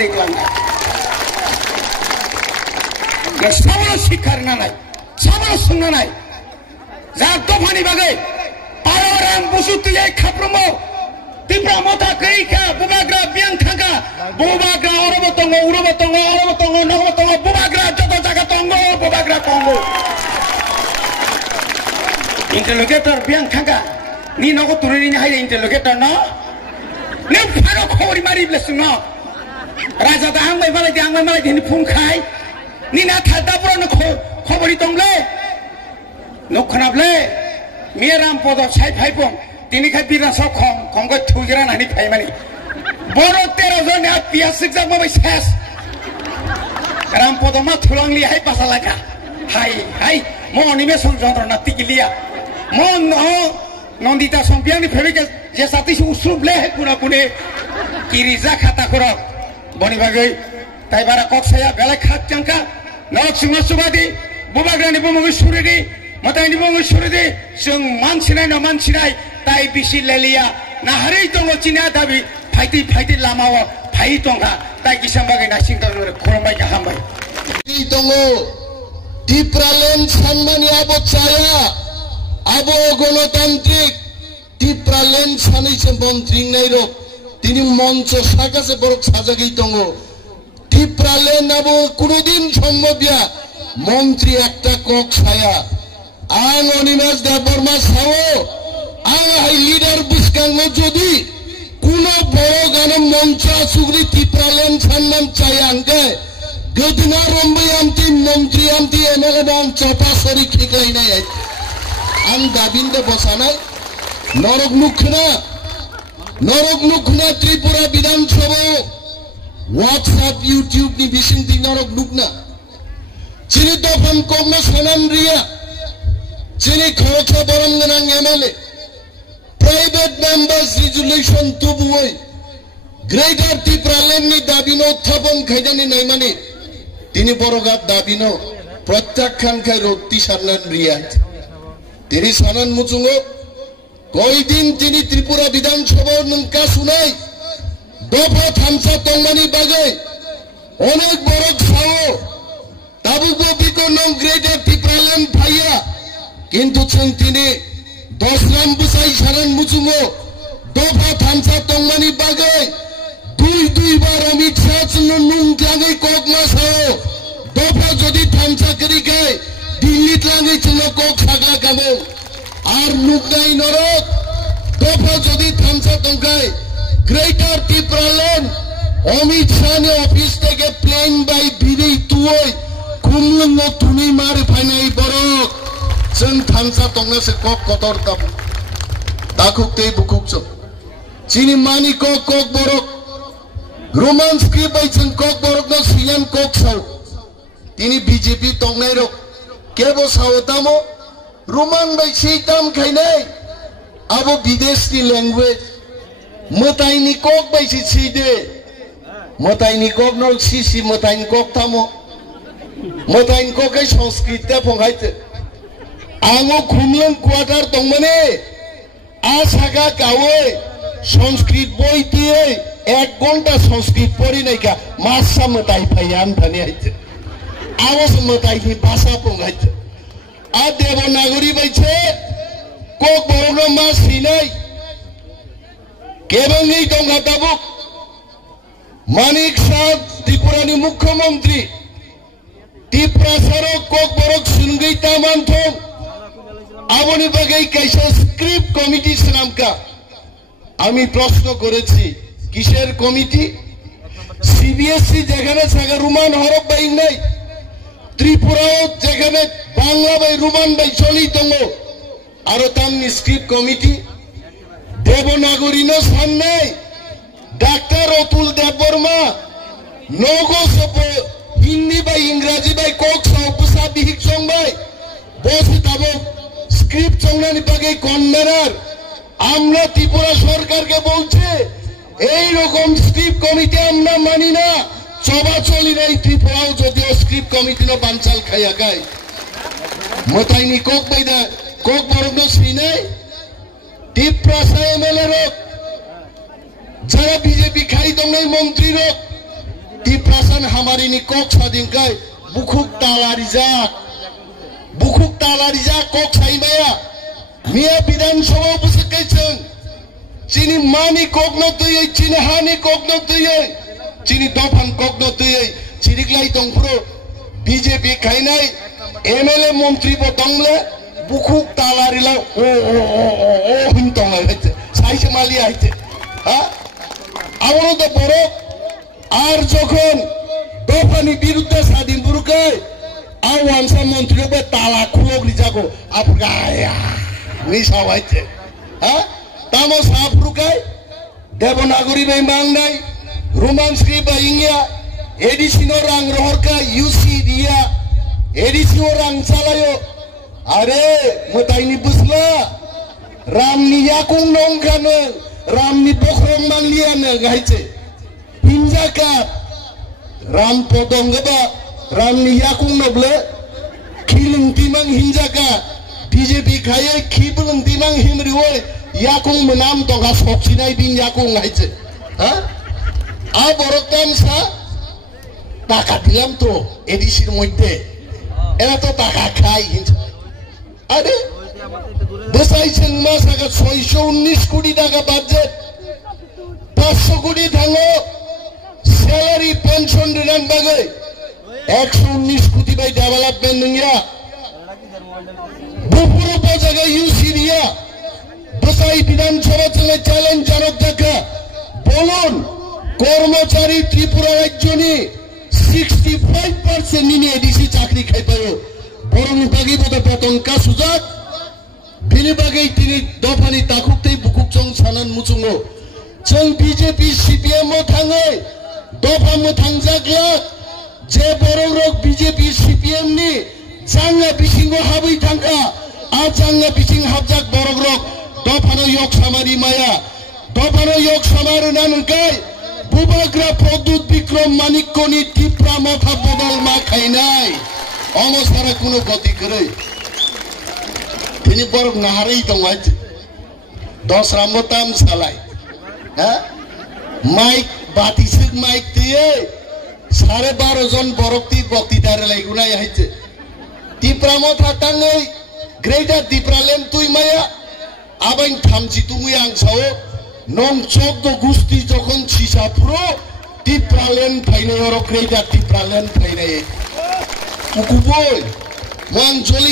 फारिलांनाय सामाव सिखारनाय सामाव सोंनाय जा दफानि बागै पारारां बुसुतुयै खाफ्रोमो तिब्रा मथा गैखा बुबाग्रा बियां थांगा बुबाग्रा अरबो दङ उरबो दङ अरबो दङ नगबो दङ बुबाग्रा जत जागा दङ बुबाग्रा दङ interlocutor biang thanga ni nogo turini ni hai interlocutor no ne pharo khori mari blesung no raja da ang mai malai ni phun khai ni na thada pro no khobori tongle no khanable miram podo sai phai pom tini khai bira so khong go thugira nani phai mani boro 13 jon ya piasik jak mai ses ram podo ma thulangli hai pasalaka hai mo ni me song jondro na tikilia mon nondita sompiang ni phebike je sati usuble kuna kune kiriza khata korok boni bagai tai bara kok saya gala khat jangka nok singma subadi bubagrani bumogi suridi matai ni bumogi suridi sung mansinai tai bisi lelia na hari tongo china dabi phaiti lamawa phai tonga tai kisam bagai na singdor khorombai ka hambai tongo Tipralen sanmani abo chaya abo গণতান্ত্রিক টিপ্রালেন সানিছে মন্ত্রী নাইরো তিনি মঞ্চ সাকাছে বড় সাজাগেই তঙ্গ টিপ্রালেন আবো কোনদিন সম্ভবিয়া মন্ত্রী একটা cock ছায়া আং অনিমাস দেববর্মা সাও আং হাই লিডার বুসকাঙ্গ যদি কোন বড় গান মঞ্চ আসুগরি টিপ্রালেন সানমান চায়া আঙ্কে গদিনা রম্বই আমতি মন্ত্রী আমতি এমএলএ নাম চপা সরি ঠিকলাই নাই आं दाबिन्दे बसानाय नरक मुखना त्रिपुरा विधानसभा व्हाट्सएप यूट्यूब नि बिसिंति नरक मुखना चिनि दफान कोगना सनान रिया चिनि खरचा बरम गनां एमएलए प्राइवेट मेंबर्स रिजोल्यूशन तुबुय ग्रेटर त्रिपुरालेन नि दाबिनो उत्थापन खायदानि नायमानि तिनि बरगात दाबिनो प्रत्याख्यान खाय रत्ति सारनान रिया তিনি সানান মুচুঙ্গো কয়দিন তিনি ত্রিপুরা বিধানসভা নঙ্কা শুনাই দফা থামসা তঙ্গানি বাগে অনেক বড় খাও তাবুগো বিকনং গ্রেটার ত্রিপুরালেন ভাইয়া কিন্তু তিনি 10 রাম বুসাই সানান মুচুঙ্গো দফা থামসা তঙ্গানি বাগে দুইবার অমিত শাহ নুংক্লাঙ্গি ককমা সাও দফা যদি থামসা করি গায় দিল্লিত লাঙ্গি চলো কক ছাগলা কামো আর নুকনাই নরক দফা যদি থামসা তঙ্কায় গ্রেটার ত্রিপুরালেন অমিত শাহ অফিস থেকে প্লেন বাই বিদেই তুই খুমলুঙ্গ তুমি মার ফাইনাই বরক जों থামসা তঙ্গাসে কক কতর দাম দাখুকতে বুকুকছ চিনি মানি cock Borok Roman script by जों কক বরক না সিয়ান কক সাউ তিনি বিজেপি তঙ্গাই রক কেবো সাওতামো রোমান বাই সেইতাম খাইনাই আবো বিদেশি ল্যাঙ্গুয়েজ মতাইনি কক বাই সিদে মতাইনি কক নল সিসি মতাইনি কক থামো মতাইনি ককাই সংস্কৃতে ফংহাইতে আঙো খুমলং কোয়ার্টার দংমানে আসাগা গাওয়ে সংস্কৃত বই দিয়ে 1 ঘন্টা সংস্কৃত পড়ি নাইকা মাসা মতাই ফাইয়ান থানি আইতে আওয়াজ মতাইনি ভাষা ফংহাইতে आ देवनागरी बैठे कोक बरगो मा सिनाय केबंगि दंगा दाबुक मानिक शाह त्रिपुरानि मुख्यमंत्री त्रिपुरा सरो कोक बरग सुनगै तामानथों आबनि बागै कैसा स्क्रिप्ट कमिटी नामका আমি প্রশ্ন করেছি কিসের কমিটি সিবিএসই যেখানে সাগা রুমান হরফ বাই নাই ত্রিপুরাও যেখানে বাংলা বাই রোমান বাই চলি দङ আরো তামনি স্ক্রিপ্ট কমিটি দেবনাগরী ন সান্নাই ডাক্তার অতুল দেববর্মা নগো সব হিন্দি বাই ইংরেজি বাই কক সাউপুসা বিহিক সংবাই বসে তাব স্ক্রিপ্ট সংনানি বাগে কনভেনার আমরা ত্রিপুরা সরকারকে বলছে এই রকম স্ক্রিপ্ট কমিটি আমরা মানি না চবাচলি নাই ত্রিপুরাও যদিও স্ক্রিপ্ট কমিটি ন বানচাল খাইয়া গায় মতাইনি কক বাইদা কক বরং সিনাই ত্রিপুরা এমএলএ রক যারা বিজেপি খাই দংনাই মন্ত্রী rock prasan hamarini kok sadingkai bukuk talarijak kok saimaya Mia Bidan Sabha busakai cheng chini mani kok no tuyai chini hani kok no tuyai chini dophan kok no tuyai chiriklai tongpro BJP khainai MLA মন্ত্রী বদংলে বুকুক তালারিলা ও হিন্তং আইছে সাইছে মালি আইছে হ্যাঁ আমরা তো বড় আর যখন দফানি বিরুদ্ধে স্বাধীন বুরুকে আওয়ামসা মন্ত্রী বে তালা খুলক লিজাগো আফগায়া নিশা আইছে হ্যাঁ তামো সাফরুকাই দেবনাগরী বে মাংনাই রোমান্সকি বা ইংয়া এডিসিনো রাং রহরকা ইউসি দিয়া Edisi orang salayo, are mutai busla, ramni yakung nongkane, ramni bokrong mangliane gaice, hinjaka, ram podong gaba, ramni yakung noble, kiling timang hinjaka, BJP kaya kibelang timang himriwe, yakung menam tonga soksinai bin yakung gaice, ha? Aborokam sa, takat diam to, edisi moite. এরা তো টাকা খায় আরে দেশাইছেন মাস আগে 619 কোটি টাকা budget 500 কোটি থাঙ্গো salary pension return বাগে 119 কোটি বাই ডেভেলপমেন্ট নিয়া বুপুরো বাজাগে ইউসি দিয়া দেশাই বিধানসভা চলে চ্যালেঞ্জ জানক দেখা বলুন কর্মচারী ত্রিপুরা রাজ্য নিয়ে 65% নিয়ে এডিসি চাকরি খাইপায়ো বরং বাকি বোধ বেতন কা সুজাত বিনি বাকি তিনি দফানি তাকুকতেই বুকুকচং সানান মুচুঙ্গো जों বিজেপি সিপিএম থাঙে দফা মো থাংজাগলাক যে বড়রক বিজেপি সিপিএম নি জাঙ্গা বিসিংগো হাবই থাঙ্কা আ জাঙ্গা বিসিং হাবজাক বড়রক দফানো yok সামারি মায়া দফানো yok সামারুনা নকাই বুবাগ্রা প্রদ্যুৎ বিক্রম মানিককনি টিপ্রা মাথা বদল মা খাইনাই অমসারা কোনো গতি করে তিনি বড় নাহারেই দঙাইছ 10 রামতাম সালাই হ্যাঁ মাইক বাতিসিক মাইক দিয়ে 12.5 জন বরক্তি বক্তৃতারে লাইগুনাই আইছে টিপ্রা মাথা টাঙ্গই গ্রেটার টিপ্রালেন তুই মায়া আবাইন থামছি তুমি আংসাও নং 14 গুস্তি যখন সিসাপুরো টিপ্রালেন ফাইনে ওর গ্রেটার টিপ্রালেন ফাইনে কুকুবই মন জলি